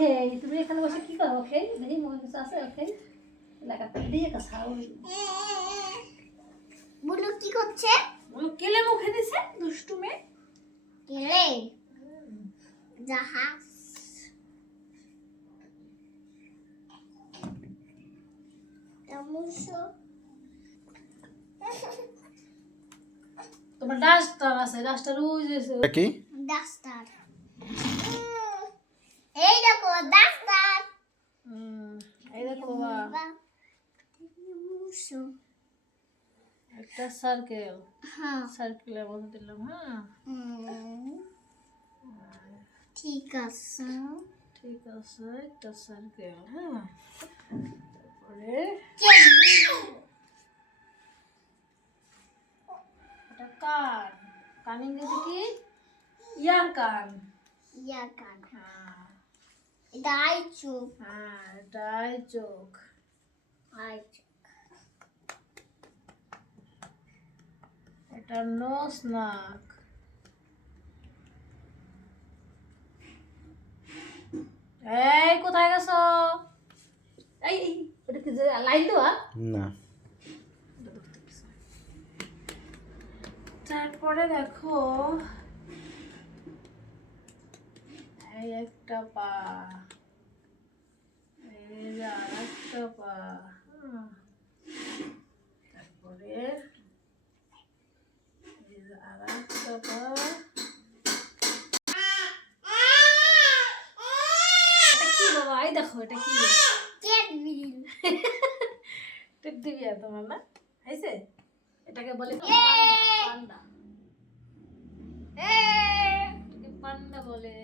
ওকে তুমি এখানে বসে কি করো? ওকে দেখি মনে কিছু আছে? ওকে লাগাতে দিয়ে কথা বুলু কি করছে? বলো কেলে মুখে দিছে দুষ্টু মেয়ে। কেলে জাহাজ তামুশো তোমার ডাস্টার আছে, ডাস্টার ওই যে এটা কি? ডাস্টার। এই দেখো ডাস্টার। এই দেখো বাবা তামুশো একটা সার্কেল, হ্যাঁ সার্কেলের মধ্যে দিলাম। হ্যাঁ ঠিক আছে। ঠিক আছে, একটা সার্কেল। হ্যাঁ তারপরে এটা কান, কান ইংরেজি কি? ইয়ার কান। ইয়ার কান। হ্যাঁ এটা আই চোখ। হ্যাঁ এটাই চোখ। আই চোখ। এটা নোস নাক। এই কোথায় গেছো? এই এই, ওটা কি যে লাইন দেওয়া? না। তারপরে দেখো এই একটা পা, এই যে আর একটা পা। তারপরে এই যে আর একটা পা। এটা কি বাবা? এই দেখো এটা কি? ক্যাটবিল। টিপ দিবি আর তোমার না আইছে? এটাকে বলে পান্ডা। পান্ডা এটাকে পান্ডা বলে।